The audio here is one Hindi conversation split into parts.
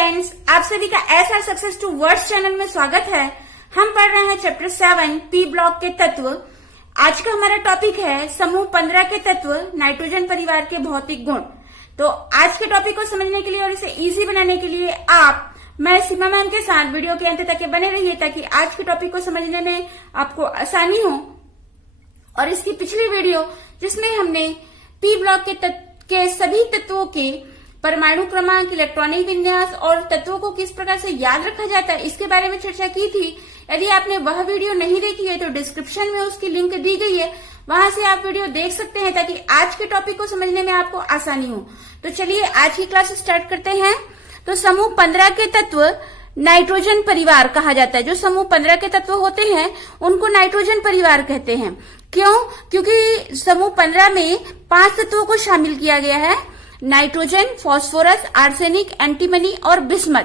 फ्रेंड्स, आप सभी का SR success to words channel में स्वागत है। हम पढ़ रहे हैं चैप्टर 7 पी ब्लॉक के तत्व। आज का हमारा टॉपिक है समूह 15 के तत्व, नाइट्रोजन परिवार के भौतिक गुण। तो आज के टॉपिक को समझने के लिए और इसे इजी बनाने के लिए मैं सीमा मैम के साथ वीडियो के अंत तक बने रहिए, ताकि आज के टॉपिक को समझने में आपको आसानी हो। और इसकी पिछली वीडियो जिसमें हमने पी ब्लॉक के सभी तत्वों के परमाणु क्रमांक, इलेक्ट्रॉनिक विन्यास और तत्वों को किस प्रकार से याद रखा जाता है, इसके बारे में चर्चा की थी। यदि आपने वह वीडियो नहीं देखी है तो डिस्क्रिप्शन में उसकी लिंक दी गई है, वहां से आप वीडियो देख सकते हैं, ताकि आज के टॉपिक को समझने में आपको आसानी हो। तो चलिए आज की क्लास स्टार्ट करते हैं। तो समूह 15 के तत्व नाइट्रोजन परिवार कहा जाता है। जो समूह 15 के तत्व होते हैं उनको नाइट्रोजन परिवार कहते हैं। क्यों? क्योंकि समूह 15 में 5 तत्वों को शामिल किया गया है: नाइट्रोजन, फास्फोरस, आर्सेनिक, एंटीमनी और बिस्मथ।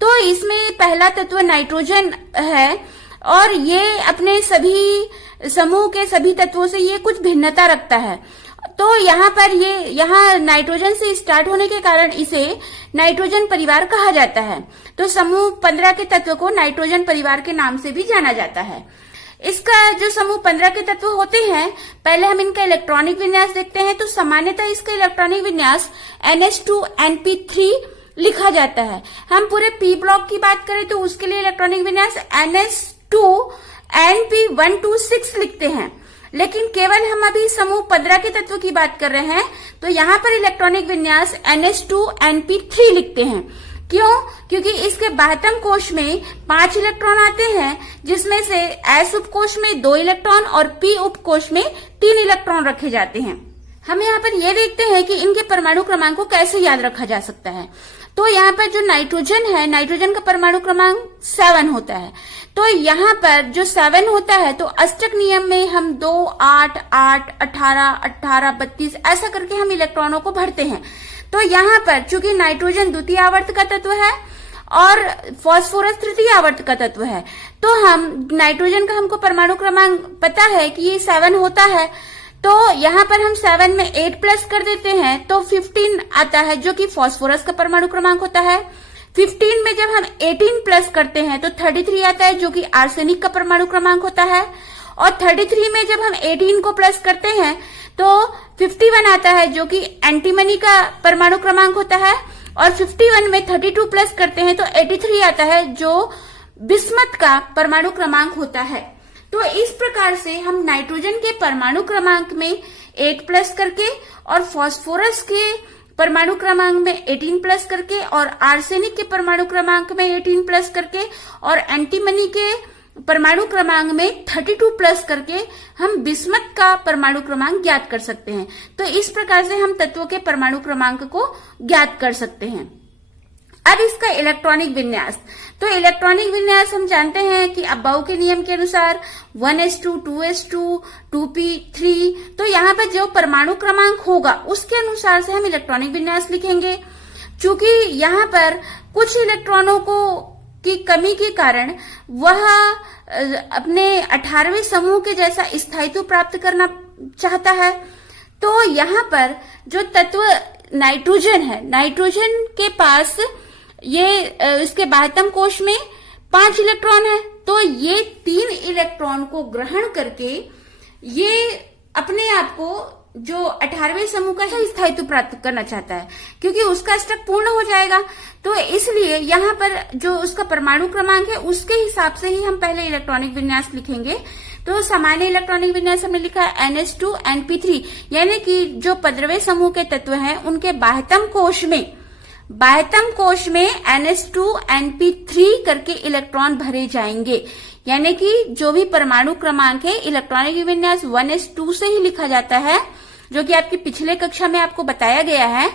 तो इसमें पहला तत्व नाइट्रोजन है और ये अपने सभी समूह के सभी तत्वों से ये कुछ भिन्नता रखता है। तो यहाँ नाइट्रोजन से स्टार्ट होने के कारण इसे नाइट्रोजन परिवार कहा जाता है। तो समूह 15 के तत्व को नाइट्रोजन परिवार के नाम से भी जाना जाता है। इसका जो समूह 15 के तत्व होते हैं, पहले हम इनका इलेक्ट्रॉनिक विन्यास देखते हैं। तो सामान्यतः इसका इलेक्ट्रॉनिक विन्यास NH2NP3 लिखा जाता है। हम पूरे पी ब्लॉक की बात करें तो उसके लिए इलेक्ट्रॉनिक विन्यास NH2NP126 लिखते हैं, लेकिन केवल हम अभी समूह 15 के तत्व की बात कर रहे हैं तो यहाँ पर इलेक्ट्रॉनिक विन्यास NH2NP3 लिखते हैं। क्यों? क्योंकि इसके बाह्यतम कोश में 5 इलेक्ट्रॉन आते हैं, जिसमें से S उपकोश में 2 इलेक्ट्रॉन और P उपकोश में 3 इलेक्ट्रॉन रखे जाते हैं। हम यहाँ पर ये देखते हैं कि इनके परमाणु क्रमांक को कैसे याद रखा जा सकता है। तो यहाँ पर जो नाइट्रोजन है, नाइट्रोजन का परमाणु क्रमांक 7 होता है। तो यहाँ पर जो 7 होता है तो अष्टक नियम में हम 2, 8, 8, 18, 18, 32 ऐसा करके हम इलेक्ट्रॉनों को भरते हैं। तो यहाँ पर चूंकि नाइट्रोजन द्वितीय आवर्त का तत्व है और फास्फोरस तृतीय आवर्त का तत्व है, तो हम नाइट्रोजन का हमको परमाणु क्रमांक पता है कि ये 7 होता है। तो यहाँ पर हम 7 में 8 प्लस कर देते हैं तो 15 आता है, जो कि फास्फोरस का परमाणु क्रमांक होता है। 15 में जब हम 18 प्लस करते हैं तो 33 आता है, जो कि आर्सेनिक का परमाणु क्रमांक होता है। और 33 में जब हम 18 को प्लस करते हैं तो 51 आता है, जो कि एंटीमनी का परमाणु क्रमांक होता है। और 51 में 32 प्लस करते हैं तो 83 आता है, जो बिस्मथ का परमाणु क्रमांक होता है। तो इस प्रकार से हम नाइट्रोजन के परमाणु क्रमांक में 8 प्लस करके और फास्फोरस के परमाणु क्रमांक में 18 प्लस करके और आर्सेनिक के परमाणु क्रमांक में 18 प्लस करके और एंटीमनी के परमाणु क्रमांक में 32 प्लस करके हम बिस्मथ का परमाणु क्रमांक ज्ञात कर सकते हैं। तो इस प्रकार से हम तत्वों के परमाणु क्रमांक को ज्ञात कर सकते हैं। अब इसका इलेक्ट्रॉनिक विन्यास। तो इलेक्ट्रॉनिक विन्यास हम जानते हैं कि अबाउ के नियम के अनुसार 1s2, 2s2, 2p3। तो यहाँ पर जो परमाणु क्रमांक होगा उसके अनुसार से हम इलेक्ट्रॉनिक विन्यास लिखेंगे। चूंकि यहाँ पर कुछ इलेक्ट्रॉनों की कमी के कारण वह अपने 18वें समूह के जैसा स्थायित्व प्राप्त करना चाहता है। तो यहाँ पर जो तत्व नाइट्रोजन है, नाइट्रोजन के पास इसके बाह्यतम कोश में 5 इलेक्ट्रॉन है। तो ये 3 इलेक्ट्रॉन को ग्रहण करके ये अपने आप को जो 18वें समूह का स्थायित्व प्राप्त करना चाहता है, क्योंकि उसका अष्टक पूर्ण हो जाएगा। तो इसलिए यहाँ पर जो उसका परमाणु क्रमांक है उसके हिसाब से ही हम पहले इलेक्ट्रॉनिक विन्यास लिखेंगे। तो सामान्य इलेक्ट्रॉनिक विन्यास हमने लिखा है NH2NP3, यानी कि जो 15वें समूह के तत्व हैं उनके बाह्यतम कोश में NH2NP3 करके इलेक्ट्रॉन भरे जाएंगे। यानी कि जो भी परमाणु क्रमांक है इलेक्ट्रॉनिक विन्यास 1s2 से ही लिखा जाता है, जो कि आपकी पिछले कक्षा में आपको बताया गया है।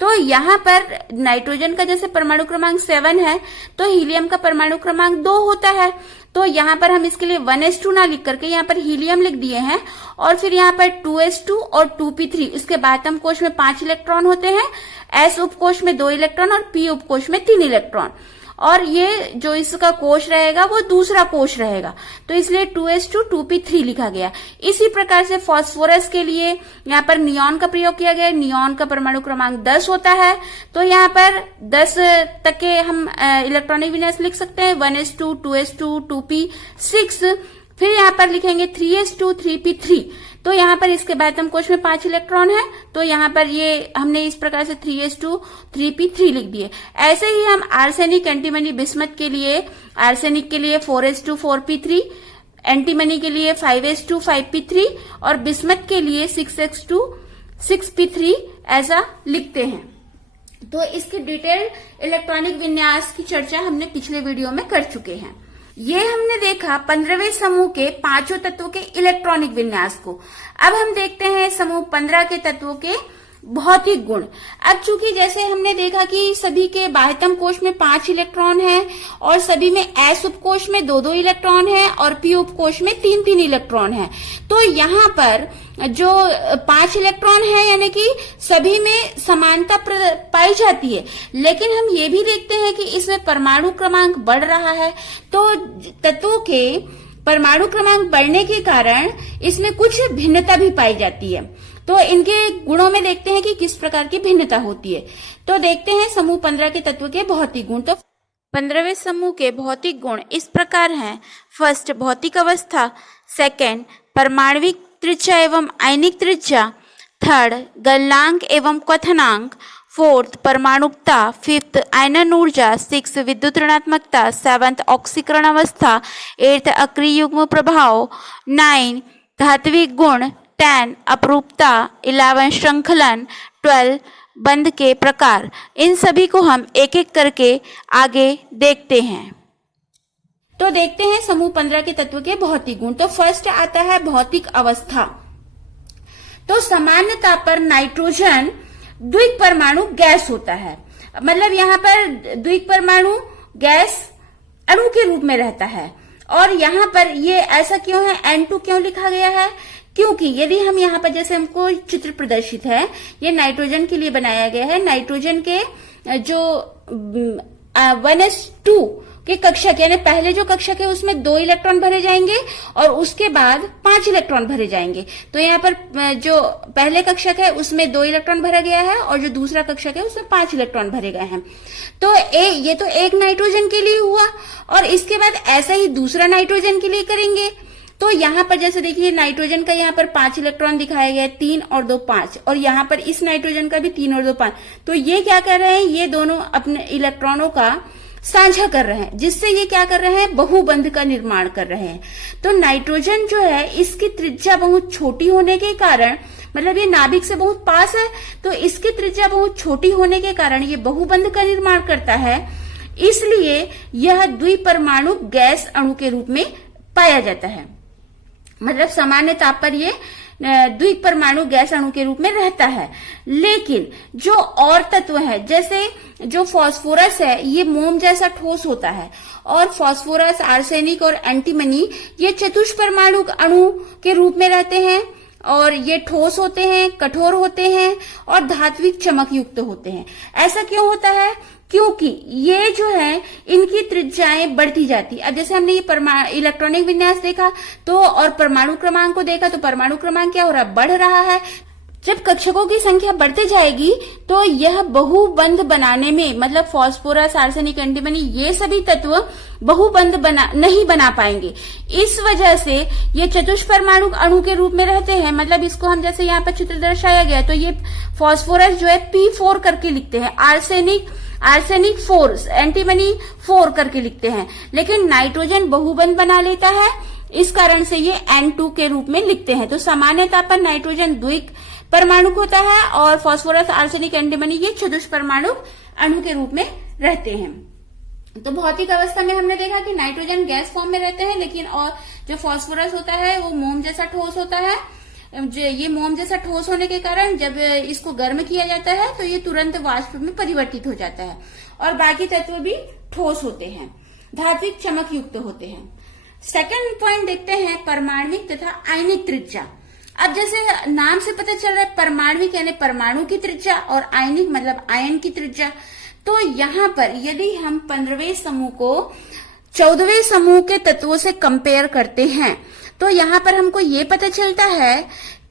तो यहाँ पर नाइट्रोजन का जैसे परमाणु क्रमांक 7 है तो हीलियम का परमाणु क्रमांक 2 होता है। तो यहाँ पर हम इसके लिए 1s2 ना लिख करके यहाँ पर हीलियम लिख दिए हैं। और फिर यहाँ पर 2s2 और 2p3, इसके बाह्यतम कोश में 5 इलेक्ट्रॉन होते हैं, S उपकोश में 2 इलेक्ट्रॉन और P उपकोश में 3 इलेक्ट्रॉन। और ये जो इसका कोश रहेगा वो दूसरा कोश रहेगा, तो इसलिए 2s2 2p3 लिखा गया। इसी प्रकार से फास्फोरस के लिए यहाँ पर नियॉन का प्रयोग किया गया। नियॉन का परमाणु क्रमांक 10 होता है, तो यहाँ पर 10 तक के हम इलेक्ट्रॉनिक विन्यास लिख सकते हैं, 1s2 2s2 2p6। फिर यहाँ पर लिखेंगे 3s2 3p3, तो यहाँ पर इसके बैतम कोश में 5 इलेक्ट्रॉन है, तो यहाँ पर ये हमने इस प्रकार से 3s2 3p3 लिख दिए। ऐसे ही हम आर्सेनिक, एंटीमनी, बिस्मथ के लिए, आर्सेनिक के लिए 4s2 4p3, एंटीमनी के लिए 5s2 5p3 और बिस्मथ के लिए 6s2 6p3 ऐसा लिखते हैं। तो इसकी डिटेल इलेक्ट्रॉनिक विन्यास की चर्चा हमने पिछले वीडियो में कर चुके हैं। ये हमने देखा 15वें समूह के 5 तत्वों के इलेक्ट्रॉनिक विन्यास को। अब हम देखते हैं समूह 15 के तत्वों के भौतिक गुण। अब चूंकि जैसे हमने देखा कि सभी के बाह्यतम कोश में 5 इलेक्ट्रॉन है और सभी में एस उपकोश में 2-2 इलेक्ट्रॉन है और पी उपकोश में 3-3 इलेक्ट्रॉन है, तो यहाँ पर जो 5 इलेक्ट्रॉन है यानी कि सभी में समानता पाई जाती है। लेकिन हम ये भी देखते हैं कि इसमें परमाणु क्रमांक बढ़ रहा है, तो तत्वों के परमाणु क्रमांक बढ़ने के कारण इसमें कुछ भिन्नता भी पाई जाती है। तो इनके गुणों में देखते हैं कि किस प्रकार की भिन्नता होती है। तो देखते हैं समूह 15 के तत्व के भौतिक गुण। तो 15वें समूह के भौतिक गुण इस प्रकार हैं। फर्स्ट, भौतिक अवस्था। सेकंड, परमाणविक त्रिज्या एवं आयनिक त्रिज्या। थर्ड, गलनांक एवं क्वथनांक। फोर्थ, परमाणुकता। फिफ्थ, आयनन ऊर्जा। सिक्स, विद्युत ऋणात्मकता। सेवंथ, ऑक्सीकरण अवस्था। एट्थ, अक्रिय युग्म प्रभाव। 9, धात्विक गुण। 10, अपरूपता। 11, श्रृंखलन। 12, बंध के प्रकार। इन सभी को हम एक एक करके आगे देखते हैं। तो देखते हैं समूह 15 के तत्व के भौतिक गुण। तो फर्स्ट आता है भौतिक अवस्था। तो सामान्यतः पर नाइट्रोजन द्विक परमाणु गैस होता है, मतलब यहाँ पर द्विक परमाणु गैस अणु के रूप में रहता है। और यहाँ पर ये ऐसा क्यों है, N2 क्यों लिखा गया है, क्योंकि यदि हम यहाँ पर जैसे हमको चित्र प्रदर्शित है, ये नाइट्रोजन के लिए बनाया गया है। नाइट्रोजन के जो 1s2 के कक्षक यानी पहले जो कक्षक है उसमें 2 इलेक्ट्रॉन भरे जाएंगे और उसके बाद 5 इलेक्ट्रॉन भरे जाएंगे। तो यहाँ पर जो पहले कक्षक है उसमें 2 इलेक्ट्रॉन भरा गया है और जो दूसरा कक्षक है उसमें 5 इलेक्ट्रॉन भरे गए हैं। तो ये तो एक नाइट्रोजन के लिए हुआ, और इसके बाद ऐसा ही दूसरा नाइट्रोजन के लिए करेंगे। तो यहाँ पर जैसे देखिए नाइट्रोजन का यहाँ पर 5 इलेक्ट्रॉन दिखाया गया है, 3 और 2 5, और यहाँ पर इस नाइट्रोजन का भी 3 और 2 5। तो ये क्या कर रहे हैं, ये दोनों अपने इलेक्ट्रॉनों का साझा कर रहे हैं, जिससे ये क्या कर रहे हैं, बहुबंध का निर्माण कर रहे हैं। तो नाइट्रोजन जो है इसकी त्रिज्या बहुत छोटी होने के कारण, मतलब ये नाभिक से बहुत पास है, तो इसकी त्रिज्या बहुत छोटी होने के कारण ये बहुबंध का निर्माण करता है, इसलिए यह द्विपरमाणु गैस अणु के रूप में पाया जाता है। मतलब सामान्य ताप पर ये द्विपरमाणु गैस अणु के रूप में रहता है। लेकिन जो और तत्व है, जैसे जो फास्फोरस है ये मोम जैसा ठोस होता है, और फास्फोरस, आर्सेनिक और एंटीमनी ये चतुष्परमाणु अणु के रूप में रहते हैं, और ये ठोस होते हैं, कठोर होते हैं और धात्विक चमक युक्त होते हैं। ऐसा क्यों होता है, क्योंकि ये जो है इनकी त्रिज्याएं बढ़ती जाती। अब जैसे हमने ये इलेक्ट्रॉनिक विन्यास देखा तो, और परमाणु क्रमांक को देखा, तो परमाणु क्रमांक क्या हो रहा है, बढ़ रहा है। जब कक्षकों की संख्या बढ़ते जाएगी तो यह बहुबंध बनाने में, मतलब फास्फोरस, आर्सेनिक, एंटीमनी ये सभी तत्व बहुबंध नहीं बना पाएंगे। इस वजह से ये चतुष्परमाणु अणु के रूप में रहते हैं। मतलब इसको हम जैसे यहाँ पर चित्र दर्शाया गया, तो ये फास्फोरस जो है P4 करके लिखते हैं, आर्सेनिक 4, एंटीमनी 4 करके लिखते हैं। लेकिन नाइट्रोजन बहुबंध बना लेता है, इस कारण से ये N2 के रूप में लिखते हैं। तो सामान्यतः पर नाइट्रोजन द्विक परमाणु होता है और फास्फोरस, आर्सेनिक, एंटीमनी ये चतुष्परमाणु अणु के रूप में रहते हैं। तो भौतिक अवस्था में हमने देखा कि नाइट्रोजन गैस फॉर्म में रहते हैं, लेकिन और जो फास्फोरस होता है वो मोम जैसा ठोस होता है। ये मोम जैसा ठोस होने के कारण जब इसको गर्म किया जाता है तो ये तुरंत वाष्प में परिवर्तित हो जाता है, और बाकी तत्व भी ठोस होते हैं, धात्विक चमक युक्त होते हैं। सेकंड पॉइंट देखते हैं परमाणविक तथा आयनिक त्रिज्या। अब जैसे नाम से पता चल रहा है, परमाणविक यानी परमाणु की त्रिज्या और आयनिक मतलब आयन की त्रिज्या। तो यहाँ पर यदि हम 15वें समूह को 14वें समूह के तत्वों से कंपेयर करते हैं तो यहाँ पर हमको ये पता चलता है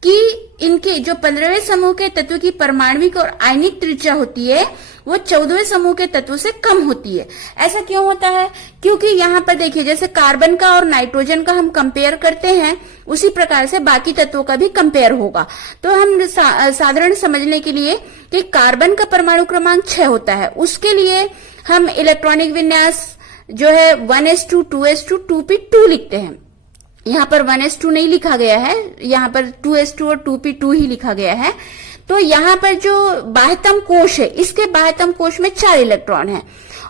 कि इनके जो 15वें समूह के तत्व की परमाणविक और आयनिक त्रिज्या होती है वो 14वें समूह के तत्व से कम होती है। ऐसा क्यों होता है? क्योंकि यहाँ पर देखिए जैसे कार्बन का और नाइट्रोजन का हम कंपेयर करते हैं उसी प्रकार से बाकी तत्वों का भी कंपेयर होगा। तो हम साधारण समझने के लिए कि कार्बन का परमाणु क्रमांक 6 होता है, उसके लिए हम इलेक्ट्रॉनिक विन्यास जो है 1s2 2s2 2p2 लिखते हैं। यहाँ पर 1s2 नहीं लिखा गया है, यहाँ पर 2s2 और 2p2 ही लिखा गया है। तो यहाँ पर जो बाह्यतम कोश है इसके बाह्यतम कोश में 4 इलेक्ट्रॉन है।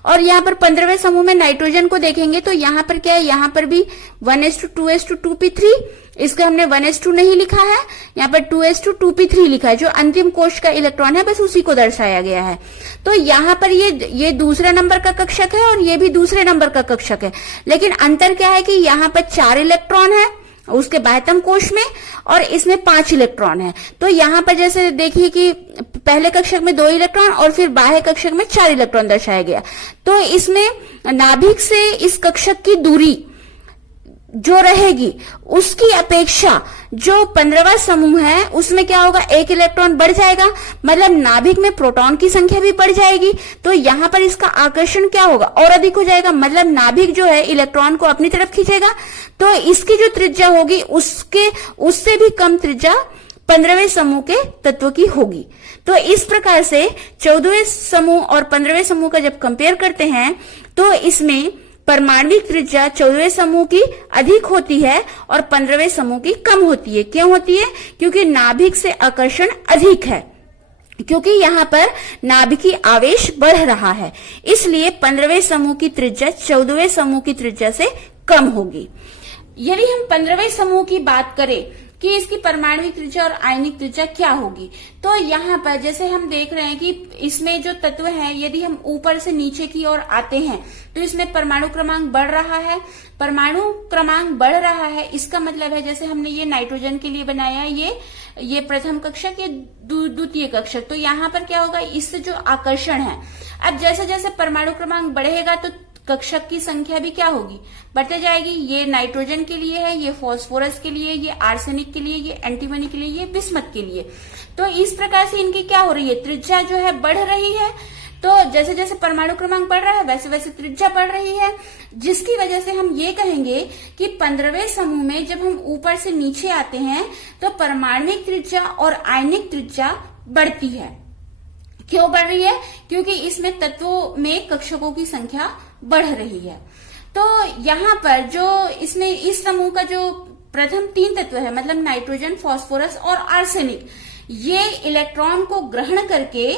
और यहाँ पर 15वें समूह में नाइट्रोजन को देखेंगे तो यहाँ पर क्या है, यहाँ पर भी 1s2 2s2 2p3, इसका हमने 1s2 नहीं लिखा है, यहाँ पर 2s2 2p3 लिखा है। जो अंतिम कोश का इलेक्ट्रॉन है बस उसी को दर्शाया गया है। तो यहाँ पर ये दूसरा नंबर का कक्षक है और ये भी दूसरे नंबर का कक्षक है, लेकिन अंतर क्या है कि यहाँ पर 4 इलेक्ट्रॉन है उसके बाह्यतम कोश में और इसमें 5 इलेक्ट्रॉन है। तो यहाँ पर जैसे देखिए कि पहले कक्षक में 2 इलेक्ट्रॉन और फिर बाह्य कक्षक में 4 इलेक्ट्रॉन दर्शाया गया। तो इसमें नाभिक से इस कक्षक की दूरी जो रहेगी उसकी अपेक्षा जो 15वां समूह है उसमें क्या होगा, 1 इलेक्ट्रॉन बढ़ जाएगा, मतलब नाभिक में प्रोटॉन की संख्या भी बढ़ जाएगी। तो यहाँ पर इसका आकर्षण क्या होगा, और अधिक हो जाएगा, मतलब नाभिक जो है इलेक्ट्रॉन को अपनी तरफ खींचेगा। तो इसकी जो त्रिज्या होगी उससे भी कम त्रिज्या 15वें समूह के तत्व की होगी। तो इस प्रकार से 14वें समूह और 15वें समूह का जब कंपेयर करते हैं तो इसमें परमाणविक त्रिज्या 14वें समूह की अधिक होती है और 15वें समूह की कम होती है। क्यों होती है? क्योंकि नाभिक से आकर्षण अधिक है, क्योंकि यहाँ पर नाभिकीय आवेश बढ़ रहा है, इसलिए 15वें समूह की त्रिज्या 14वें समूह की त्रिज्या से कम होगी। यदि हम 15वें समूह की बात करें कि इसकी परमाणविक त्रिज्या और आयनिक त्रिज्या क्या होगी, तो यहाँ पर जैसे हम देख रहे हैं कि इसमें जो तत्व है यदि हम ऊपर से नीचे की ओर आते हैं तो इसमें परमाणु क्रमांक बढ़ रहा है। परमाणु क्रमांक बढ़ रहा है इसका मतलब है जैसे हमने ये नाइट्रोजन के लिए बनाया ये प्रथम कक्षक, ये द्वितीय कक्षक। तो यहाँ पर क्या होगा, इससे जो आकर्षण है, अब जैसे जैसे परमाणु क्रमांक बढ़ेगा तो कक्षक की संख्या भी क्या होगी, बढ़ते जाएगी। ये नाइट्रोजन के लिए है, ये फास्फोरस के लिए, ये आर्सेनिक के लिए, ये एंटीमनी के लिए, ये बिस्मथ के लिए। तो इस प्रकार से इनकी क्या हो रही है, त्रिज्या जो है बढ़ रही है। तो जैसे जैसे परमाणु क्रमांक बढ़ रहा है वैसे वैसे त्रिज्या बढ़ रही है, जिसकी वजह से हम ये कहेंगे कि 15वें समूह में जब हम ऊपर से नीचे आते हैं तो परमाणविक त्रिज्या और आयनिक त्रिज्या बढ़ती है। क्यों बढ़ रही है? क्योंकि इसमें तत्वों में कक्षकों की संख्या बढ़ रही है। तो यहाँ पर जो इसमें इस समूह का जो प्रथम 3 तत्व है, मतलब नाइट्रोजन, फास्फोरस और आर्सेनिक, ये इलेक्ट्रॉन को ग्रहण करके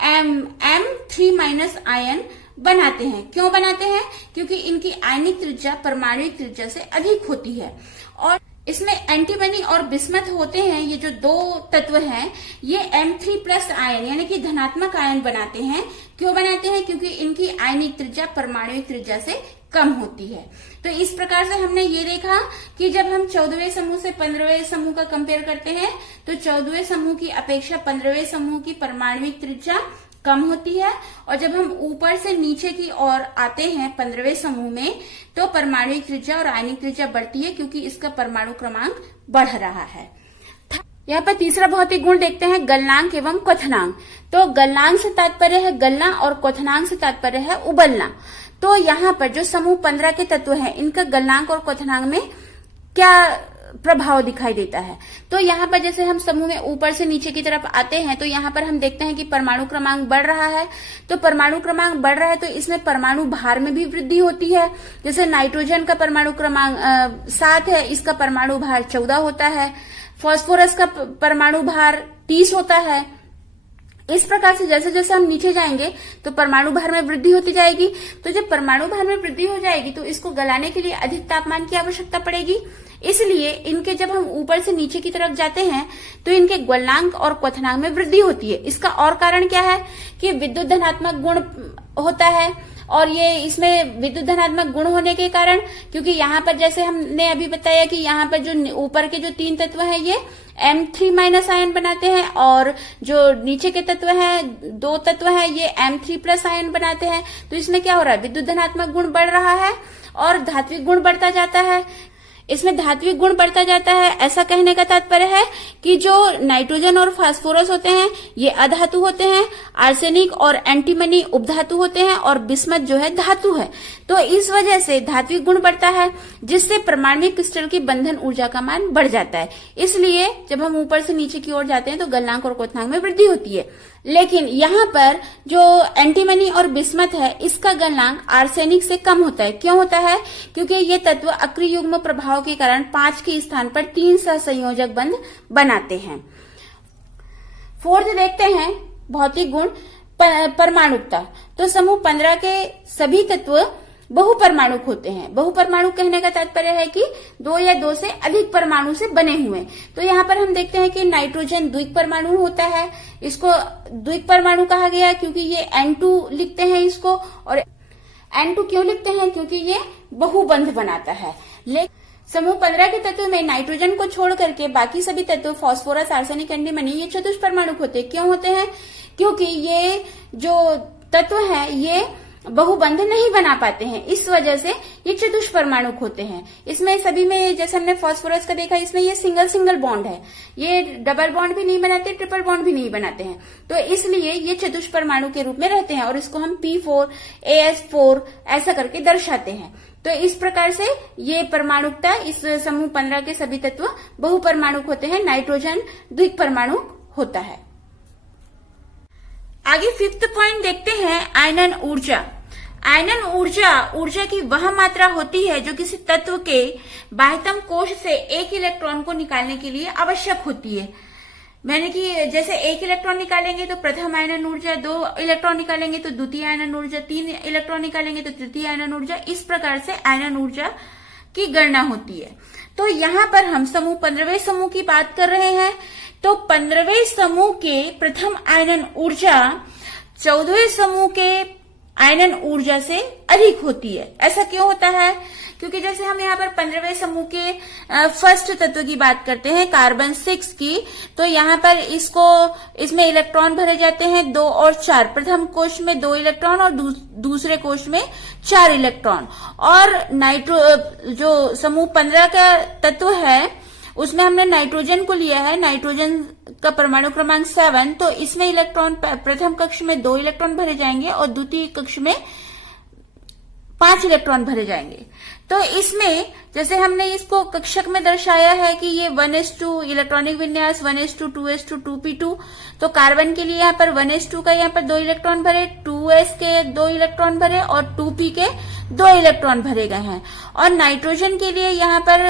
M3- आयन बनाते हैं। क्यों बनाते हैं? क्योंकि इनकी आयनिक त्रिज्या परमाणविक त्रिज्या से अधिक होती है। और इसमें एंटीमनी और बिस्मथ होते हैं, ये जो 2 तत्व हैं ये M3+ आयन यानी कि धनात्मक आयन बनाते हैं। क्यों बनाते हैं? क्योंकि इनकी आयनिक त्रिज्या परमाणविक त्रिज्या से कम होती है। तो इस प्रकार से हमने ये देखा कि जब हम 14वें समूह से 15वें समूह का कंपेयर करते हैं तो 14वें समूह की अपेक्षा 15वें समूह की परमाणविक त्रिज्या कम होती है, और जब हम ऊपर से नीचे की ओर आते हैं 15वें समूह में तो परमाणविक त्रिज्या और आयनिक त्रिज्या बढ़ती है, क्योंकि इसका परमाणु क्रमांक बढ़ रहा है। यहाँ पर तीसरा भौतिक गुण देखते हैं, गलनांक एवं क्वथनांक। तो गलनांक से तात्पर्य है गलना और क्वथनांक से तात्पर्य है उबलना। तो यहाँ पर जो समूह 15 के तत्व हैं इनका गलनांक और क्वथनांक में क्या प्रभाव दिखाई देता है। तो यहाँ पर जैसे हम समूह में ऊपर से नीचे की तरफ आते हैं तो यहाँ पर हम देखते हैं कि परमाणु क्रमांक बढ़ रहा है। तो परमाणु क्रमांक बढ़ रहा है तो इसमें परमाणु भार में भी वृद्धि होती है। जैसे नाइट्रोजन का परमाणु क्रमांक 7 है, इसका परमाणु भार 14 होता है। फास्फोरस का परमाणु भार 30 होता है। इस प्रकार से जैसे जैसे हम नीचे जाएंगे तो परमाणु भार में वृद्धि होती जाएगी। तो जब परमाणु भार में वृद्धि हो जाएगी तो इसको गलाने के लिए अधिक तापमान की आवश्यकता पड़ेगी। इसलिए इनके जब हम ऊपर से नीचे की तरफ जाते हैं तो इनके गलनांक और क्वथनांक में वृद्धि होती है। इसका और कारण क्या है कि विद्युत धनात्मक गुण होता है और ये इसमें विद्युत धनात्मक गुण होने के कारण, क्योंकि यहाँ पर जैसे हमने अभी बताया कि यहाँ पर जो ऊपर के जो 3 तत्व हैं ये M3- आयन बनाते हैं, और जो नीचे के तत्व हैं 2 तत्व हैं ये M3+ आयन बनाते हैं। तो इसमें क्या हो रहा है, विद्युत धनात्मक गुण बढ़ रहा है और धात्विक गुण बढ़ता जाता है। इसमें धात्विक गुण बढ़ता जाता है, ऐसा कहने का तात्पर्य है कि जो नाइट्रोजन और फास्फोरस होते हैं ये अधातु होते हैं, आर्सेनिक और एंटीमनी उपधातु होते हैं, और बिस्मथ जो है धातु है। तो इस वजह से धात्विक गुण बढ़ता है, जिससे परमाणविक क्रिस्टल की बंधन ऊर्जा का मान बढ़ जाता है। इसलिए जब हम ऊपर से नीचे की ओर जाते हैं तो गलनांक और क्वथनांक में वृद्धि होती है। लेकिन यहाँ पर जो एंटीमनी और बिस्मथ है इसका गलनांक आर्सेनिक से कम होता है। क्यों होता है? क्योंकि ये तत्व अक्रिय युग्म प्रभाव के कारण 5 के स्थान पर 3 सहसंयोजक बंध बनाते हैं। 4th देखते हैं भौतिक गुण परमाणुकता। तो समूह 15 के सभी तत्व बहुपरमाणुक होते हैं। बहुपरमाणुक कहने का तात्पर्य है कि 2 या 2 से अधिक परमाणु से बने हुए। तो यहाँ पर हम देखते हैं कि नाइट्रोजन द्विक परमाणु होता है, इसको द्विक परमाणु कहा गया क्योंकि ये N2 लिखते हैं इसको, और N2 क्यों लिखते हैं? क्योंकि ये बहुबंध बनाता है। लेकिन समूह 15 के तत्व में नाइट्रोजन को छोड़ करके बाकी सभी तत्व फास्फोरस, आर्सेनिक, एंटीमनी ये चतुष्परमाणुक होते हैं। क्यों होते हैं? क्योंकि ये जो तत्व हैं ये बहुबंध नहीं बना पाते हैं, इस वजह से ये चतुष्परमाणुक होते हैं। इसमें सभी में जैसे हमने फास्फोरस का देखा, इसमें ये सिंगल बॉन्ड है, ये डबल बॉन्ड भी नहीं बनाते, ट्रिपल बॉन्ड भी नहीं बनाते हैं। तो इसलिए ये चतुष्परमाणु के रूप में रहते हैं और इसको हम P4 AS4 ऐसा करके दर्शाते हैं। तो इस प्रकार से ये परमाणुकता, इस समूह 15 के सभी तत्व बहुपरमाणुक होते हैं, नाइट्रोजन द्विक परमाणुक होता है। आगे 5th पॉइंट देखते हैं आयनन ऊर्जा। आयनन ऊर्जा की वह मात्रा होती है जो किसी तत्व के बाह्यतम कोश से एक इलेक्ट्रॉन को निकालने के लिए आवश्यक होती है। मैंने कि जैसे एक इलेक्ट्रॉन निकालेंगे तो प्रथम आयनन ऊर्जा, 2 इलेक्ट्रॉन निकालेंगे तो द्वितीय आयनन ऊर्जा, 3 इलेक्ट्रॉन निकालेंगे तो तृतीय आयनन ऊर्जा, इस प्रकार से आयनन ऊर्जा की गणना होती है। तो यहाँ पर हम समूह 15वें समूह की बात कर रहे हैं। तो 15वें समूह के प्रथम आयनन ऊर्जा 14वें समूह के आयनन ऊर्जा से अधिक होती है। ऐसा क्यों होता है? क्योंकि जैसे हम यहाँ पर 15वें समूह के फर्स्ट तत्व की बात करते हैं, कार्बन 6 की, तो यहाँ पर इसमें इलेक्ट्रॉन भरे जाते हैं 2 और 4। प्रथम कोश में 2 इलेक्ट्रॉन और दूसरे कोश में 4 इलेक्ट्रॉन। और जो समूह 15 का तत्व है उसमें हमने नाइट्रोजन को लिया है, नाइट्रोजन का परमाणु क्रमांक 7। तो इसमें इलेक्ट्रॉन प्रथम कक्ष में 2 इलेक्ट्रॉन भरे जाएंगे और द्वितीय कक्ष में 5 इलेक्ट्रॉन भरे जाएंगे। तो इसमें जैसे हमने इसको कक्षक में दर्शाया है कि ये 1s2 इलेक्ट्रॉनिक विन्यास 1s2 2s2 2p2। तो कार्बन के लिए यहाँ पर 1s2 का यहाँ पर 2 इलेक्ट्रॉन भरे, 2s के 2 इलेक्ट्रॉन भरे और 2p के 2 इलेक्ट्रॉन भरे गए हैं। और नाइट्रोजन के लिए यहाँ पर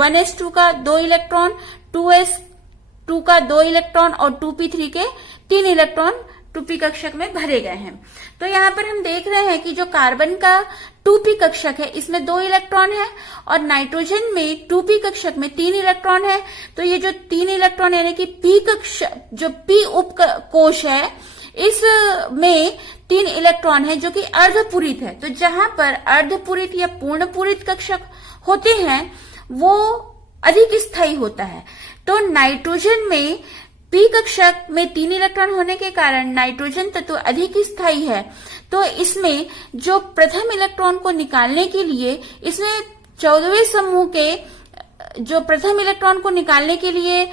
1s2 का 2 इलेक्ट्रॉन, 2s2 का 2 इलेक्ट्रॉन और 2p3 के 3 इलेक्ट्रॉन 2p कक्षक में भरे गए हैं। तो यहाँ पर हम देख रहे हैं कि जो कार्बन का 2p कक्षक है इसमें 2 इलेक्ट्रॉन है और नाइट्रोजन में 2p कक्षक में 3 इलेक्ट्रॉन है। तो ये जो 3 इलेक्ट्रॉन यानी कि p कक्षक, जो p उप कोश है, इसमें 3 इलेक्ट्रॉन है जो कि अर्धपूरित है। तो जहां पर अर्धपूरित या पूर्ण पूरित कक्षक होते हैं वो अधिक स्थायी होता है। तो नाइट्रोजन में p कक्षक में 3 इलेक्ट्रॉन होने के कारण नाइट्रोजन तत्व अधिक स्थायी है। तो इसमें जो प्रथम इलेक्ट्रॉन को निकालने के लिए इसमें 14वें समूह के जो प्रथम इलेक्ट्रॉन को निकालने के लिए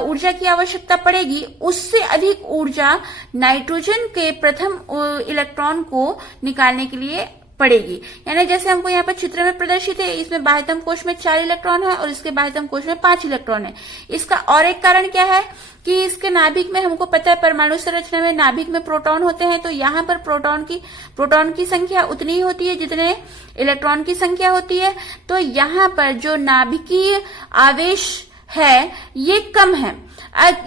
ऊर्जा की आवश्यकता पड़ेगी, उससे अधिक ऊर्जा नाइट्रोजन के प्रथम इलेक्ट्रॉन को निकालने के लिए पड़ेगी। यानी जैसे हमको यहाँ पर चित्र में प्रदर्शित है, इसमें बाह्यतम कोश में 4 इलेक्ट्रॉन है और इसके बाह्यतम कोश में 5 इलेक्ट्रॉन है। इसका और एक कारण क्या है कि इसके नाभिक में हमको पता है परमाणु संरचना में नाभिक में प्रोटॉन होते हैं। तो यहाँ पर प्रोटॉन की संख्या उतनी ही होती है जितने इलेक्ट्रॉन की संख्या होती है। तो यहाँ पर जो नाभिकीय आवेश है ये कम है।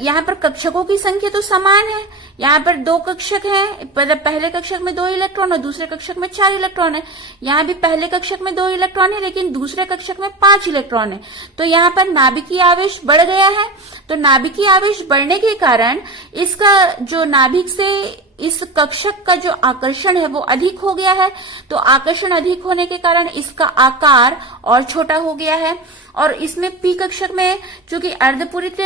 यहाँ पर कक्षकों की संख्या तो समान है, यहाँ पर 2 कक्षक हैं, पहले कक्षक में 2 इलेक्ट्रॉन और दूसरे कक्षक में 4 इलेक्ट्रॉन है। यहाँ भी पहले कक्षक में 2 इलेक्ट्रॉन है लेकिन दूसरे कक्षक में 5 इलेक्ट्रॉन है। तो यहाँ पर नाभिकीय आवेश बढ़ गया है। तो नाभिकीय आवेश बढ़ने के कारण इसका जो नाभिक से इस कक्षक का जो आकर्षण है वो अधिक हो गया है, तो आकर्षण अधिक होने के कारण इसका आकार और छोटा हो गया है। और इसमें पी कक्षक में चूंकि अर्धपूरित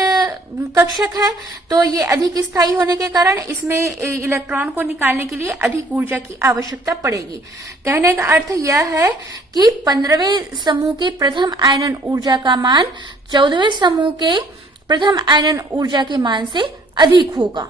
कक्षक है तो ये अधिक स्थायी होने के कारण इसमें इलेक्ट्रॉन को निकालने के लिए अधिक ऊर्जा की आवश्यकता पड़ेगी। कहने का अर्थ यह है कि 15वें समूह की प्रथम आयनन ऊर्जा का मान 14वें समूह के प्रथम आयनन ऊर्जा के मान से अधिक होगा।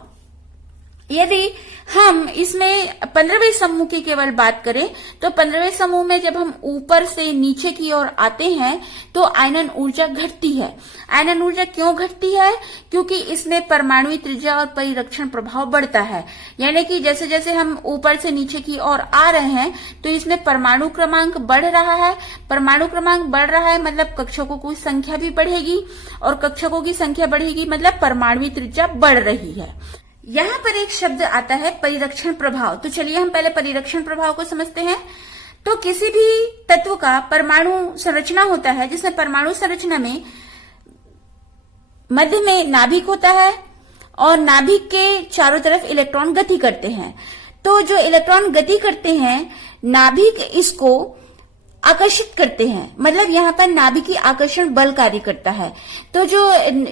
यदि हम इसमें 15वें समूह की केवल बात करें तो 15वें समूह में जब हम ऊपर से नीचे की ओर आते हैं तो आयनन ऊर्जा घटती है। आयनन ऊर्जा क्यों घटती है? क्योंकि इसमें परमाणु त्रिज्या और परिरक्षण प्रभाव बढ़ता है। यानी कि जैसे जैसे हम ऊपर से नीचे की ओर आ रहे हैं तो इसमें परमाणु क्रमांक बढ़ रहा है। परमाणु क्रमांक बढ़ रहा है मतलब कक्षकों की संख्या भी बढ़ेगी, और कक्षकों की संख्या बढ़ेगी मतलब परमाणु त्रिज्या बढ़ रही है। यहाँ पर एक शब्द आता है परिरक्षण प्रभाव। तो चलिए हम पहले परिरक्षण प्रभाव को समझते हैं। तो किसी भी तत्व का परमाणु संरचना होता है जिसमें परमाणु संरचना में मध्य में नाभिक होता है और नाभिक के चारों तरफ इलेक्ट्रॉन गति करते हैं। तो जो इलेक्ट्रॉन गति करते हैं नाभिक इसको आकर्षित करते हैं, मतलब यहाँ पर नाभिक की आकर्षण बल कार्य करता है। तो जो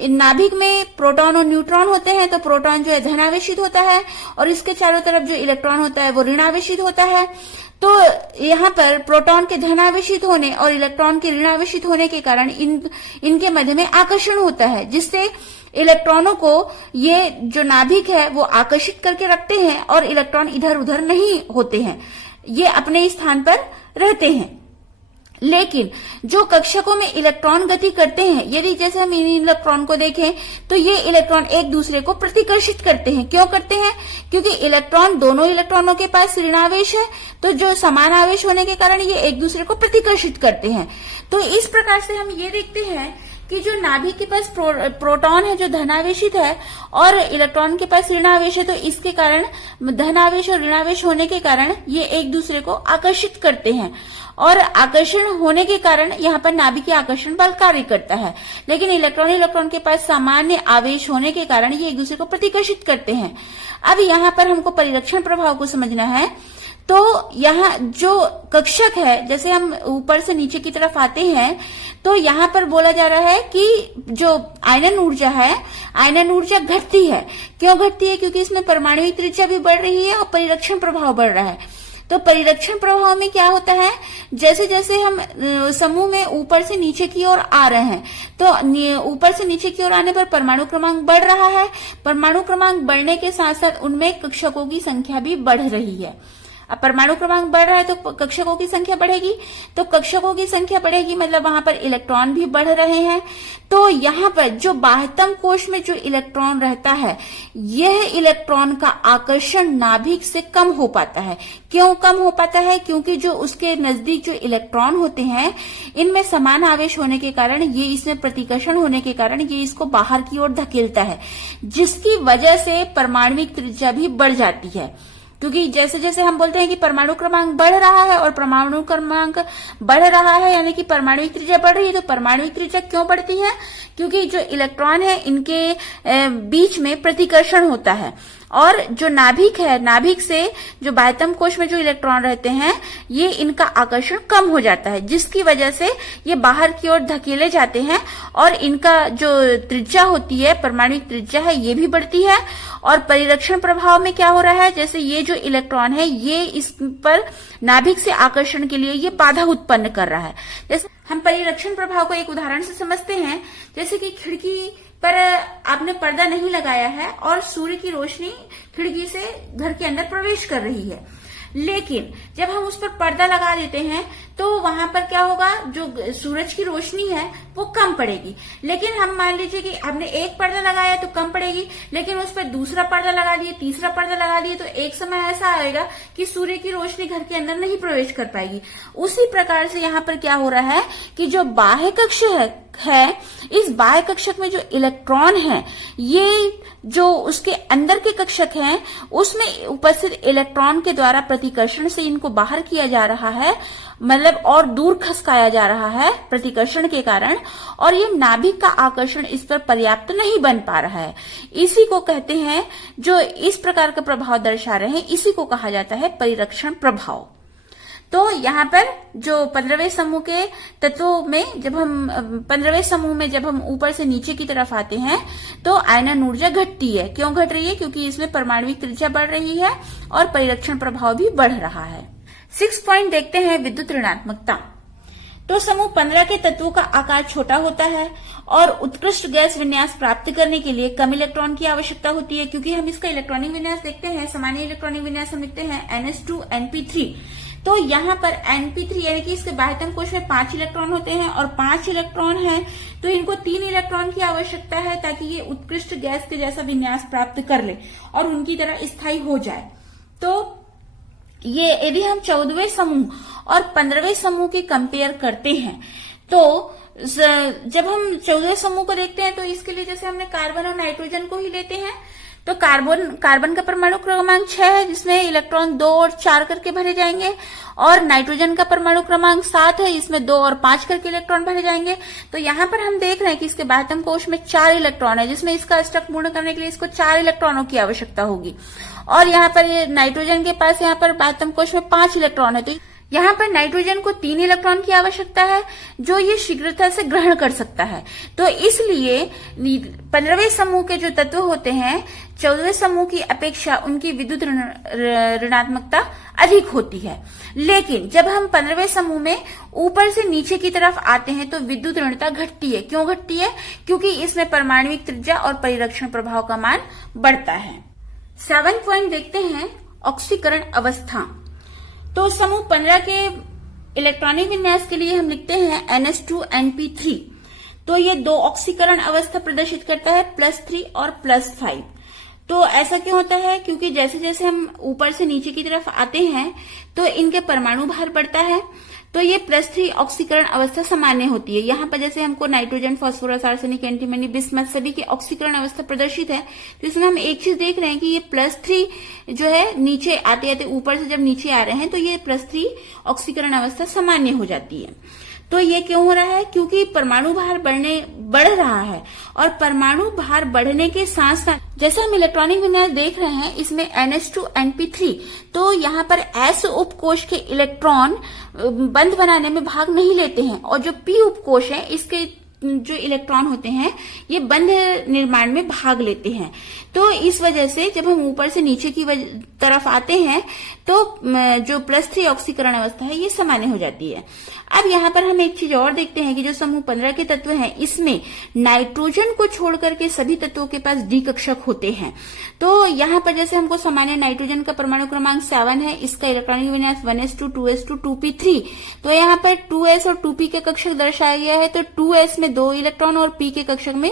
नाभिक में प्रोटॉन और न्यूट्रॉन होते हैं तो प्रोटॉन जो है धनावेशित होता है और इसके चारों तरफ जो इलेक्ट्रॉन होता है वो ऋणावेशित होता है। तो यहाँ पर प्रोटॉन के धनावेशित होने और इलेक्ट्रॉन के ऋणावेशित होने के कारण इनके मध्य में आकर्षण होता है, जिससे इलेक्ट्रॉनों को ये जो नाभिक है वो आकर्षित करके रखते हैं और इलेक्ट्रॉन इधर उधर नहीं होते हैं, ये अपने स्थान पर रहते हैं। लेकिन जो कक्षकों में इलेक्ट्रॉन गति करते हैं, यदि जैसे हम इन इलेक्ट्रॉन को देखें तो ये इलेक्ट्रॉन एक दूसरे को प्रतिकर्षित करते हैं। क्यों करते हैं? क्योंकि इलेक्ट्रॉन, दोनों इलेक्ट्रॉनों के पास ऋणावेश है, तो जो समान आवेश होने के कारण ये एक दूसरे को प्रतिकर्षित करते हैं। तो इस प्रकार से हम ये देखते हैं कि जो नाभिक के पास प्रोटॉन है जो धनावेशित है और इलेक्ट्रॉन के पास ऋणावेश है, तो इसके कारण धनावेश और ऋणावेश होने के कारण ये एक दूसरे को आकर्षित करते हैं और आकर्षण होने के कारण यहाँ पर नाभिक की आकर्षण बल कार्य करता है। लेकिन इलेक्ट्रॉन के पास सामान्य आवेश होने के कारण ये एक दूसरे को प्रतिकर्षित करते हैं। अब यहाँ पर हमको परिरक्षण प्रभाव को समझना है। तो यहाँ जो कक्षक है, जैसे हम ऊपर से नीचे की तरफ आते हैं तो यहाँ पर बोला जा रहा है कि जो आयनन ऊर्जा है, आयनन ऊर्जा घटती है। क्यों घटती है? क्योंकि इसमें परमाणु त्रिज्या भी बढ़ रही है और परिरक्षण प्रभाव बढ़ रहा है। तो परिरक्षण प्रभाव में क्या होता है, जैसे जैसे हम समूह में ऊपर से नीचे की ओर आ रहे हैं तो ऊपर से नीचे की ओर आने पर परमाणु क्रमांक बढ़ रहा है। परमाणु क्रमांक बढ़ने के साथ साथ उनमें कक्षकों की संख्या भी बढ़ रही है। अब परमाणु क्रमांक बढ़ रहा है तो कक्षकों की संख्या बढ़ेगी, तो कक्षकों की संख्या बढ़ेगी मतलब वहां पर इलेक्ट्रॉन भी बढ़ रहे हैं। तो यहाँ पर जो बाह्यतम कोश में जो इलेक्ट्रॉन रहता है, यह इलेक्ट्रॉन का आकर्षण नाभिक से कम हो पाता है। क्यों कम हो पाता है? क्योंकि जो उसके नजदीक जो इलेक्ट्रॉन होते हैं इनमें समान आवेश होने के कारण, ये इसमें प्रतिकर्षण होने के कारण ये इसको बाहर की ओर धकेलता है, जिसकी वजह से परमाणुविक त्रिज्या भी बढ़ जाती है। क्योंकि जैसे जैसे हम बोलते हैं कि परमाणु क्रमांक बढ़ रहा है और परमाणु क्रमांक बढ़ रहा है यानी कि परमाणुविक त्रिज्या बढ़ रही है। तो परमाणुविक त्रिज्या क्यों बढ़ती है? क्योंकि जो इलेक्ट्रॉन है इनके बीच में प्रतिकर्षण होता है और जो नाभिक है, नाभिक से जो बाह्यतम कोश में जो इलेक्ट्रॉन रहते हैं ये इनका आकर्षण कम हो जाता है, जिसकी वजह से ये बाहर की ओर धकेले जाते हैं और इनका जो त्रिज्या होती है, परमाणुविक त्रिज्या है, ये भी बढ़ती है। और परिरक्षण प्रभाव में क्या हो रहा है, जैसे ये जो इलेक्ट्रॉन है ये इस पर नाभिक से आकर्षण के लिए ये बाधा उत्पन्न कर रहा है। जैसे हम परिरक्षण प्रभाव को एक उदाहरण से समझते हैं। जैसे कि खिड़की पर आपने पर्दा नहीं लगाया है और सूर्य की रोशनी खिड़की से घर के अंदर प्रवेश कर रही है, लेकिन जब हम उस पर पर्दा लगा देते हैं तो वहां पर क्या होगा, जो सूरज की रोशनी है वो कम पड़ेगी। लेकिन हम मान लीजिए कि हमने एक पर्दा लगाया तो कम पड़ेगी, लेकिन उस पर दूसरा पर्दा लगा दिए, तीसरा पर्दा लगा दिए, तो एक समय ऐसा आएगा कि सूर्य की रोशनी घर के अंदर नहीं प्रवेश कर पाएगी। उसी प्रकार से यहाँ पर क्या हो रहा है कि जो बाह्य कक्ष है इस बाह्य कक्षक में जो इलेक्ट्रॉन है, ये जो उसके अंदर के कक्षक हैं उसमें उपस्थित इलेक्ट्रॉन के द्वारा प्रतिकर्षण से इनको बाहर किया जा रहा है मतलब और दूर खसकाया जा रहा है प्रतिकर्षण के कारण, और ये नाभिक का आकर्षण इस पर पर्याप्त नहीं बन पा रहा है। इसी को कहते हैं, जो इस प्रकार का प्रभाव दर्शा रहे हैं, इसी को कहा जाता है परिरक्षण प्रभाव। तो यहाँ पर जो 15वें समूह के तत्वों में जब हम 15वें समूह में जब हम ऊपर से नीचे की तरफ आते हैं तो आयनन ऊर्जा घटती है। क्यों घट रही है? क्योंकि इसमें परमाणुविक त्रिज्या बढ़ रही है और परिरक्षण प्रभाव भी बढ़ रहा है। 6 पॉइंट देखते हैं, विद्युत ऋणात्मकता। तो समूह 15 के तत्वों का आकार छोटा होता है और उत्कृष्ट गैस विन्यास प्राप्त करने के लिए कम इलेक्ट्रॉन की आवश्यकता होती है। क्योंकि हम इसका इलेक्ट्रॉनिक विन्यास देखते हैं, सामान्य इलेक्ट्रॉनिक विन्यास हम लिखते हैं NH2NP3। तो यहाँ पर NP3 यानी कि इसके बाह्यतम कोश में 5 इलेक्ट्रॉन होते हैं और 5 इलेक्ट्रॉन हैं, तो इनको 3 इलेक्ट्रॉन की आवश्यकता है ताकि ये उत्कृष्ट गैस के जैसा विन्यास प्राप्त कर ले और उनकी तरह स्थायी हो जाए। तो ये यदि हम 14वें समूह और 15वें समूह की कंपेयर करते हैं तो जब हम 14वें समूह को देखते हैं तो इसके लिए जैसे हमने कार्बन और नाइट्रोजन को ही लेते हैं, तो कार्बन का परमाणु क्रमांक 6 है जिसमें इलेक्ट्रॉन 2 और 4 करके भरे जाएंगे, और नाइट्रोजन का परमाणु क्रमांक 7 है, इसमें 2 और 5 करके इलेक्ट्रॉन भरे जाएंगे। तो यहाँ पर हम देख रहे हैं कि इसके बाह्यतम कोश में 4 इलेक्ट्रॉन है, जिसमें इसका अष्टक पूर्ण करने के लिए इसको 4 इलेक्ट्रॉनों की आवश्यकता होगी। और यहाँ पर ये नाइट्रोजन के पास यहाँ पर बाह्यतम कोश में 5 इलेक्ट्रॉन है, तो यहाँ पर नाइट्रोजन को 3 इलेक्ट्रॉन की आवश्यकता है जो ये शीघ्रता से ग्रहण कर सकता है। तो इसलिए 15वें समूह के जो तत्व होते हैं 14वें समूह की अपेक्षा उनकी विद्युत ऋणात्मकता अधिक होती है। लेकिन जब हम 15वें समूह में ऊपर से नीचे की तरफ आते हैं तो विद्युत ऋणता घटती है। क्यों घटती है? क्योंकि इसमें परमाणुविक त्रिज्या और परिरक्षण प्रभाव का मान बढ़ता है। 7 पॉइंट देखते हैं, ऑक्सीकरण अवस्था। तो समूह 15 के इलेक्ट्रॉनिक विन्यास के लिए हम लिखते हैं NH2NP3। तो ये 2 ऑक्सीकरण अवस्था प्रदर्शित करता है, +3 और +5। तो ऐसा क्यों होता है? क्योंकि जैसे जैसे हम ऊपर से नीचे की तरफ आते हैं तो इनके परमाणु भार बढ़ता है, तो ये +3 ऑक्सीकरण अवस्था सामान्य होती है। यहाँ पर जैसे हमको nitrogen, phosphorus, arsenic, antimony, bismuth सभी की ऑक्सीकरण अवस्था प्रदर्शित है, तो इसमें हम एक चीज देख रहे हैं कि ये +3 जो है नीचे आते आते ऊपर से जब नीचे आ रहे हैं तो ये +3 ऑक्सीकरण अवस्था सामान्य हो जाती है। तो ये क्यों हो रहा है? क्योंकि परमाणु भार बढ़ रहा है, और परमाणु भार बढ़ने के साथ साथ जैसे हम इलेक्ट्रॉनिक विन्यास देख रहे हैं इसमें NH2NP3, तो यहाँ पर S उपकोष के इलेक्ट्रॉन बंध बनाने में भाग नहीं लेते हैं, और जो P उपकोष है इसके जो इलेक्ट्रॉन होते हैं ये बंध निर्माण में भाग लेते हैं। तो इस वजह से जब हम ऊपर से नीचे की तरफ आते हैं तो जो +3 ऑक्सीकरण अवस्था है ये सामान्य हो जाती है। अब यहाँ पर हम एक चीज और देखते हैं कि जो समूह 15 के तत्व हैं इसमें नाइट्रोजन को छोड़कर के सभी तत्वों के पास D कक्षक होते हैं। तो यहाँ पर जैसे हमको सामान्य नाइट्रोजन का परमाणु क्रमांक 7 है, इसका इलेक्ट्रॉनिक विन्यास 1s2, 2s2, 2p3। तो यहाँ पर 2s और 2p के कक्षक दर्शाया गया है, तो 2s में 2 इलेक्ट्रॉन और p के कक्षक में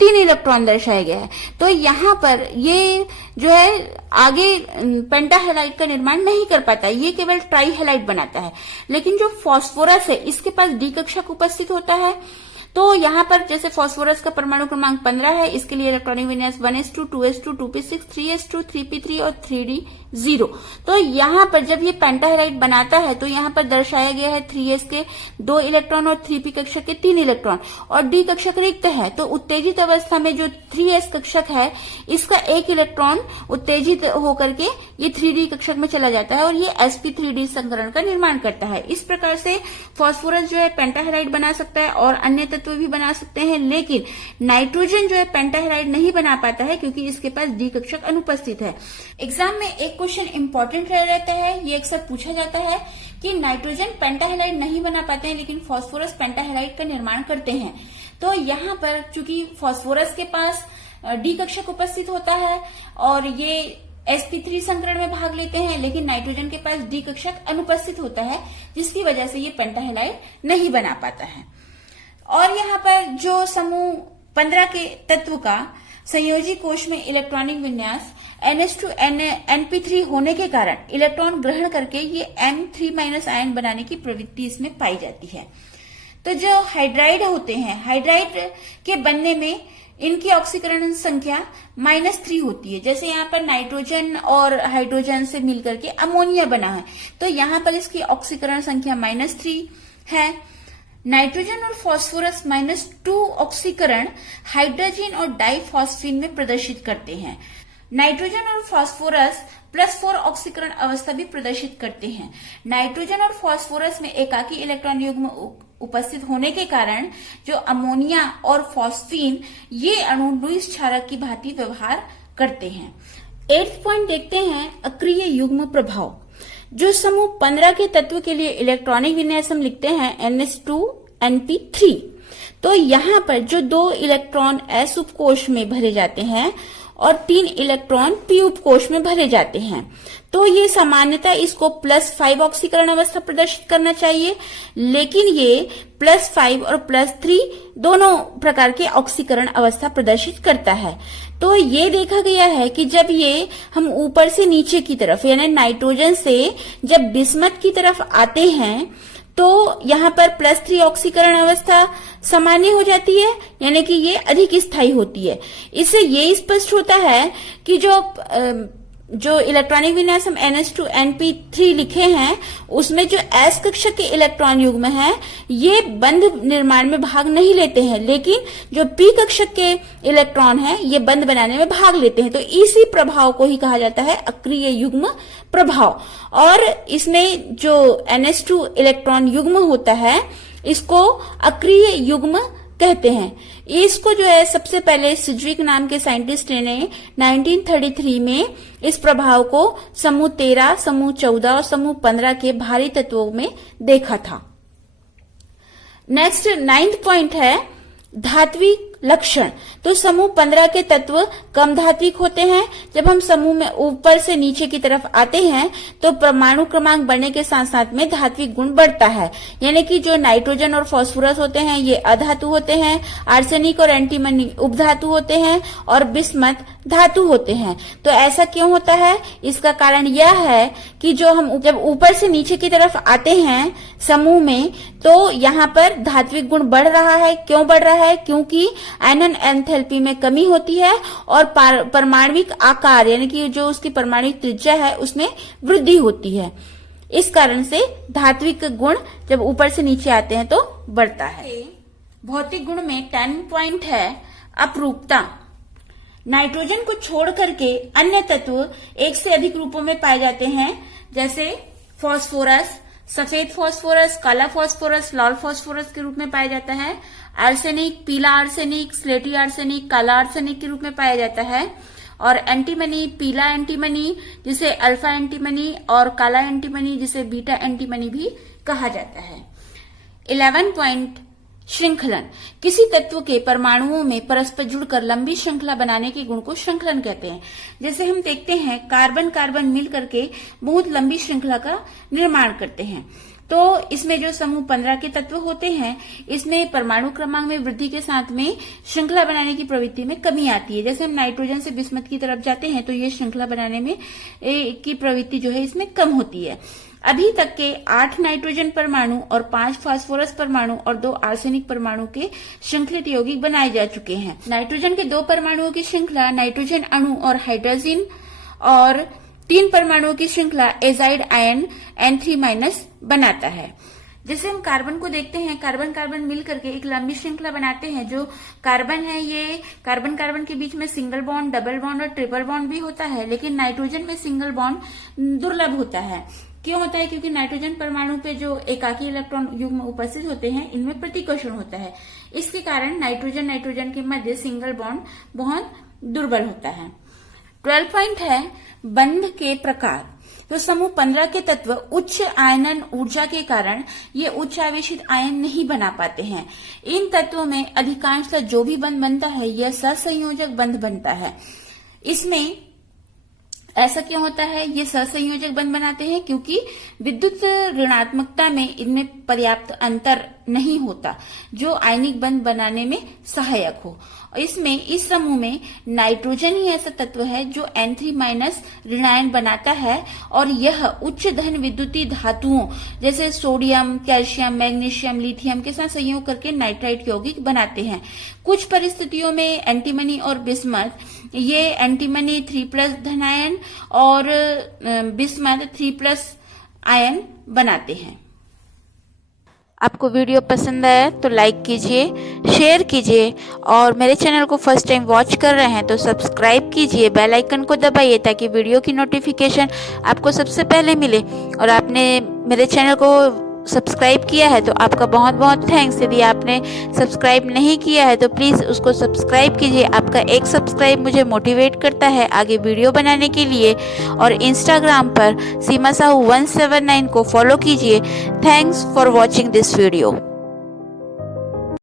3 इलेक्ट्रॉन दर्शाया गया है। तो यहाँ पर ये जो है आगे पेंटाहेलाइड का निर्माण नहीं कर पाता, ये केवल ट्राईहेलाइड बनाता है। लेकिन जो फास्फोरस है इसके पास D कक्षक उपस्थित होता है। तो यहाँ पर जैसे फास्फोरस का परमाणु क्रमांक 15 है, इसके लिए इलेक्ट्रॉनिक विन्यास 1s2, 2s2, 2p6, 3s2, 3p3 और 3d0। तो यहाँ पर जब ये पेंटाहेलाइड बनाता है तो यहाँ पर दर्शाया गया है 3s के 2 इलेक्ट्रॉन और 3p कक्षक के 3 इलेक्ट्रॉन और D कक्षक रिक्त है। तो उत्तेजित अवस्था में जो 3s कक्षक है इसका 1 इलेक्ट्रॉन उत्तेजित होकर के ये 3d कक्षक में चला जाता है और ये sp3d संकरण का निर्माण करता है। इस प्रकार से फास्फोरस जो है पेंटाहेलाइड बना सकता है और अन्य तत्व भी बना सकते हैं, लेकिन नाइट्रोजन जो है पेंटाहेलाइड नहीं बना पाता है क्योंकि इसके पास D कक्षक अनुपस्थित है। एग्जाम में एक क्वेश्चन इंपॉर्टेंट रहता है, ये अक्सर पूछा जाता है कि नाइट्रोजन पेंटाहेलाइड नहीं बना पाते हैं लेकिन फास्फोरस पेंटाहेलाइड का निर्माण करते हैं। तो यहाँ पर चूंकि फास्फोरस के पास D कक्षक उपस्थित होता है और ये sp3 संकरण में भाग लेते हैं, लेकिन नाइट्रोजन के पास D कक्षक अनुपस्थित होता है, जिसकी वजह से ये पेंटाहेलाइड नहीं बना पाता है। और यहाँ पर जो समूह 15 के तत्व का संयोजी कोश में इलेक्ट्रॉनिक विन्यास NH2NP3 होने के कारण इलेक्ट्रॉन ग्रहण करके ये N3- आयन बनाने की प्रवृत्ति इसमें पाई जाती है। तो जो हाइड्राइड होते हैं, हाइड्राइड के बनने में इनकी ऑक्सीकरण संख्या -3 होती है। जैसे यहाँ पर नाइट्रोजन और हाइड्रोजन से मिलकर के अमोनिया बना है, तो यहाँ पर इसकी ऑक्सीकरण संख्या -3 है। नाइट्रोजन और फास्फोरस -2 ऑक्सीकरण हाइड्रोजन और डाइफॉस्फीन में प्रदर्शित करते हैं। नाइट्रोजन और फास्फोरस +4 ऑक्सीकरण अवस्था भी प्रदर्शित करते हैं। नाइट्रोजन और फास्फोरस में एकाकी इलेक्ट्रॉन युग्म उपस्थित होने के कारण जो अमोनिया और फॉस्फीन ये अणु लुईस क्षारक की भांति व्यवहार करते हैं। 8th पॉइंट देखते हैं, अक्रिय युग्म प्रभाव। जो समूह 15 के तत्व के लिए इलेक्ट्रॉनिक विन्यास हम लिखते हैं NH2NP3, तो यहाँ पर जो 2 इलेक्ट्रॉन S उपकोष में भरे जाते हैं और 3 इलेक्ट्रॉन P उपकोष में भरे जाते हैं, तो ये सामान्यतः इसको +5 ऑक्सीकरण अवस्था प्रदर्शित करना चाहिए, लेकिन ये +5 और +3 दोनों प्रकार के ऑक्सीकरण अवस्था प्रदर्शित करता है। तो ये देखा गया है कि जब ये हम ऊपर से नीचे की तरफ यानी नाइट्रोजन से जब बिस्मथ की तरफ आते हैं, तो यहाँ पर +3 ऑक्सीकरण अवस्था सामान्य हो जाती है, यानी कि ये अधिक स्थायी होती है। इससे ये स्पष्ट होता है कि जो इलेक्ट्रॉनिक विन्यास हम NH2NP3 लिखे हैं, उसमें जो S कक्षक के इलेक्ट्रॉन युग्म है ये बंध निर्माण में भाग नहीं लेते हैं, लेकिन जो P कक्षक के इलेक्ट्रॉन है ये बंध बनाने में भाग लेते हैं। तो इसी प्रभाव को ही कहा जाता है अक्रिय युग्म प्रभाव। और इसमें जो NH2 इलेक्ट्रॉन युग्म होता है इसको अक्रिय युग्म कहते हैं। इसको जो है सबसे पहले सिज्विक नाम के साइंटिस्ट ने 1933 में इस प्रभाव को समूह 13, समूह 14 और समूह 15 के भारी तत्वों में देखा था। नेक्स्ट 9th पॉइंट है धात्विक लक्षण। तो समूह 15 के तत्व कम धात्विक होते हैं। जब हम समूह में ऊपर से नीचे की तरफ आते हैं तो परमाणु क्रमांक बढ़ने के साथ साथ में धात्विक गुण बढ़ता है, यानी कि जो नाइट्रोजन और फास्फोरस होते हैं ये अधातु होते हैं, आर्सेनिक और एंटीमनी उपधातु होते हैं और बिस्मथ धातु होते हैं। तो ऐसा क्यों होता है? इसका कारण यह है कि जो हम जब ऊपर से नीचे की तरफ आते हैं समूह में, तो यहाँ पर धात्विक गुण बढ़ रहा है। क्यों बढ़ रहा है? क्योंकि आयनन एंथैल्पी में कमी होती है और परमाणविक आकार यानी कि जो उसकी परमाणविक त्रिज्या है उसमें वृद्धि होती है। इस कारण से धात्विक गुण जब ऊपर से नीचे आते हैं तो बढ़ता है। भौतिक गुण में 10 पॉइंट है अपरूपता। नाइट्रोजन को छोड़ करके अन्य तत्व एक से अधिक रूपों में पाए जाते हैं, जैसे फास्फोरस सफेद फास्फोरस, काला फास्फोरस, लाल फास्फोरस के रूप में पाया जाता है। आर्सेनिक पीला आर्सेनिक, स्लेटी आर्सेनिक, काला आर्सेनिक के रूप में पाया जाता है। और एंटीमनी पीला एंटीमनी जिसे अल्फा एंटीमनी और काला एंटीमनी जिसे बीटा एंटीमनी भी कहा जाता है। 11 पॉइंट श्रृंखलन। किसी तत्व के परमाणुओं में परस्पर जुड़कर लंबी श्रृंखला बनाने के गुण को श्रृंखलन कहते हैं। जैसे हम देखते हैं कार्बन कार्बन मिल करके बहुत लंबी श्रृंखला का निर्माण करते हैं। तो इसमें जो समूह 15 के तत्व होते हैं इसमें परमाणु क्रमांक में वृद्धि के साथ में श्रृंखला बनाने की प्रवृत्ति में कमी आती है। जैसे हम नाइट्रोजन से बिस्मथ की तरफ जाते हैं तो ये श्रृंखला बनाने में की प्रवृत्ति जो है इसमें कम होती है। अभी तक के 8 नाइट्रोजन परमाणु और 5 फास्फोरस परमाणु और 2 आर्सेनिक परमाणु के श्रृंखलित यौगिक बनाए जा चुके हैं। नाइट्रोजन के 2 परमाणुओं की श्रृंखला नाइट्रोजन अणु और हाइड्रोजन और 3 परमाणुओं की श्रृंखला एजाइड आयन N3- बनाता है। जैसे हम कार्बन को देखते हैं, कार्बन कार्बन मिल करके एक लंबी श्रृंखला बनाते हैं। जो कार्बन है ये कार्बन कार्बन के बीच में सिंगल बॉन्ड, डबल बॉन्ड और ट्रिपल बॉन्ड भी होता है, लेकिन नाइट्रोजन में सिंगल बॉन्ड दुर्लभ होता है। क्यों होता है? क्योंकि नाइट्रोजन परमाणु पे जो एकाकी इलेक्ट्रॉन युग्म उपस्थित होते हैं इनमें प्रतिकर्षण होता है। इसके कारण नाइट्रोजन नाइट्रोजन के मध्य सिंगल बॉन्ड बहुत दुर्बल होता है। 12 पॉइंट है बंध के प्रकार। तो समूह 15 के तत्व उच्च आयनन ऊर्जा के कारण ये उच्च आवेशित आयन नहीं बना पाते हैं। इन तत्वों में अधिकांशतः जो भी बंध बनता है यह सहसंयोजक बंध बनता है। इसमें ऐसा क्यों होता है? ये सहसंयोजक बंध बनाते हैं क्योंकि विद्युत ऋणात्मकता में इनमें पर्याप्त अंतर नहीं होता जो आयनिक बंध बनाने में सहायक हो। इसमें इस समूह में नाइट्रोजन ही ऐसा तत्व है जो N3- ऋणायन बनाता है और यह उच्च धन विद्युतीय धातुओं जैसे सोडियम, कैल्शियम, मैग्नीशियम, लिथियम के साथ संयोग करके नाइट्राइट यौगिक बनाते हैं। कुछ परिस्थितियों में एंटीमनी और बिस्मथ, ये एंटीमनी 3+ धनायन और बिस्मथ 3+ आयन बनाते हैं। आपको वीडियो पसंद आया तो लाइक कीजिए, शेयर कीजिए और मेरे चैनल को फर्स्ट टाइम वॉच कर रहे हैं तो सब्सक्राइब कीजिए, बेल आइकन को दबाइए ताकि वीडियो की नोटिफिकेशन आपको सबसे पहले मिले। और आपने मेरे चैनल को सब्सक्राइब किया है तो आपका बहुत बहुत थैंक्स। यदि आपने सब्सक्राइब नहीं किया है तो प्लीज़ उसको सब्सक्राइब कीजिए। आपका एक सब्सक्राइब मुझे मोटिवेट करता है आगे वीडियो बनाने के लिए। और इंस्टाग्राम पर सीमा साहू 179 को फॉलो कीजिए। Thanks for watching this video.